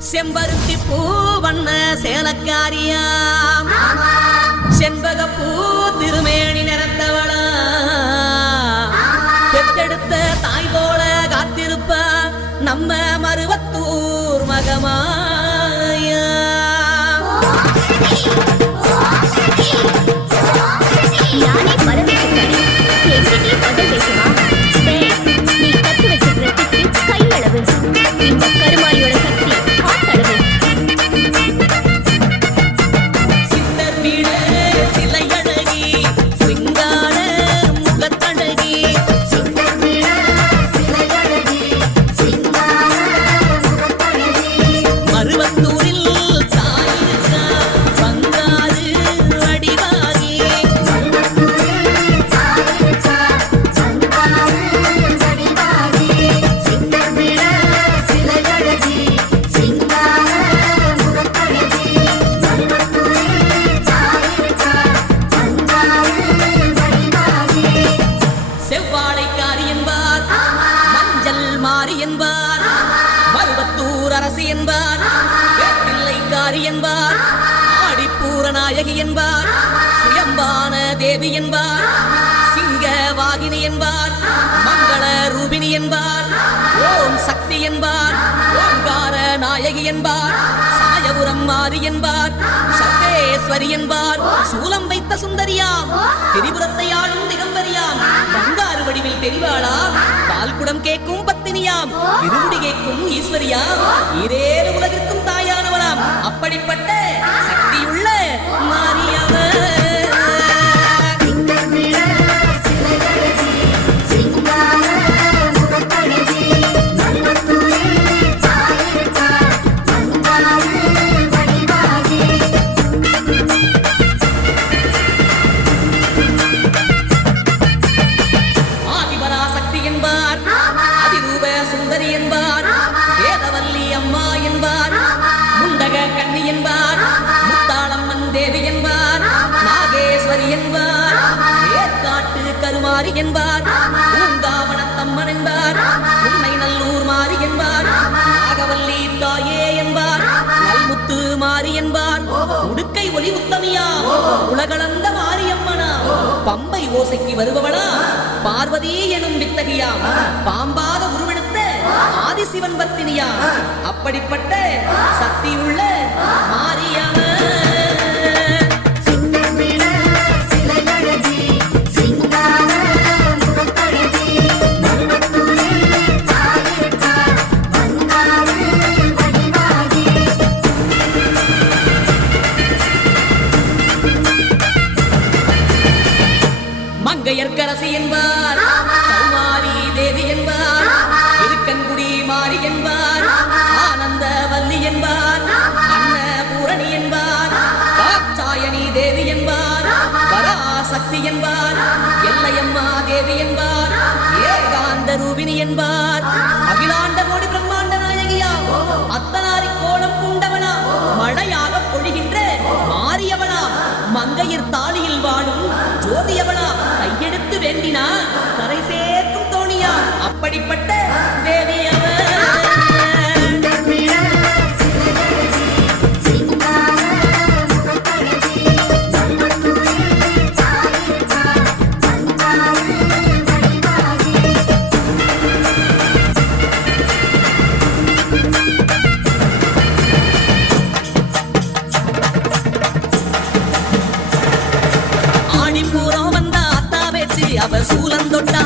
செம்பருத்தி பூ வண்ண சேலக்காரியாம் செண்பக பூ திருமேனி நிறத்தவளா பெத்தெடுத்த தாய் போல காத்திருப்ப நம்ம மருவத்தூர் மகமாயா யானை பறவைக்கு பேசிட்டே பதில் பேசுமா நீ கத்து வச்சிருக்கிற திட்டு கையளவு இந்த கருமாரியோட சக்தி காத்தளவு சித்தர் வீட சிலையழகி சிங்கார முகத்தழகி சித்தர் வீட சிலையழகி சிங்கார முகத்தழகி மருவத்தூரில் சாயிருக்கா பங்காரு வடிவாகி சித்தர் வீட சிலையழகி சிங்கார முகத்தழகி செவ்வாழைக்காரி என்பார் மஞ்சள் மாறி என்பார் மருவத்தூர் அரசி என்பார் வேப்பிள்ளைக்காரி என்பார் ஆடிப்பூரநாயகி என்பார் சுயம்பான தேவி என்பார் சிங்கவாகினி என்பார் மங்கள ரூபினி என்பார் ஓம் சக்தி என்பார் ஓங்கார நாயகி என்பார் சாயபுரம் மாறி என்பார் சர்வேஸ்வரி என்பார் சூலம் வைத்த சுந்தரியாம் திரிபுரத்தை ஆளும் திகம்பரியாம் பங்காறு வடிவில் தெரிவாளாம் பால்குடம் கேட்கும் பத்தினியாம் இருமுடி கேட்கும் ஈஸ்வரியாம் இரேறு உலகிற்கும் தாயானவளாம் அப்படிப்பட்ட சக்தியுள்ள மாரியவர் ஆதிபராசக்தி என்பார் அதிரூப சுந்தரி என்பார் வேதவல்லி அம்மா என்பார் முண்டக கண்ணி என்பார் முத்தாளம்மன் தேவி என்பார் நாகேஸ்வரி என்பார் ஏற்காட்டு கருமாரி என்பார் பூங்காவனத்தம்மன் என்பார் உண்மை நல்லூர் மாறி என்பார் நாகவல்லி தாயே என்பார் நல்முத்து மாறி என்பார் உடுக்கை ஒலி உத்தமியா உலகளந்த மாரியம்மனா பம்பை ஓசைக்கு வருபவளா பார்வதி எனும் வித்தகியாம் பாம்பாக உருவெடுத்த ஆதிசிவன் பத்தினியா அப்படிப்பட்ட சக்தியுள்ள மாரியம்மன் மங்கையர்க்கரசி என்பார் கௌமாரி தேவி என்பார் இருக்கன்குடி மாறி என்பார் ஆனந்த வல்லி என்பார் அன்னபூரணி என்பார் காச்சாயணி தேவி என்பார் பராசக்தி என்பார் எல்லையம்மா தேவி என்பார் ஏகாந்த ரூபினி என்பார் அகிலாண்ட கோடி பிரம்மாண்ட நாயகியா அத்தனாரி கோலம் பூண்டவனா மழையாக பொழிகின்ற மாரியவனா மங்கையர் தாளியில் வாழும் ஜோதியவனா கையெடுத்து வேண்டினா கரை சேர்க்கும் தோணியா அப்படிப்பட்ட தேவியவர் அவ சூலம் தொட்டா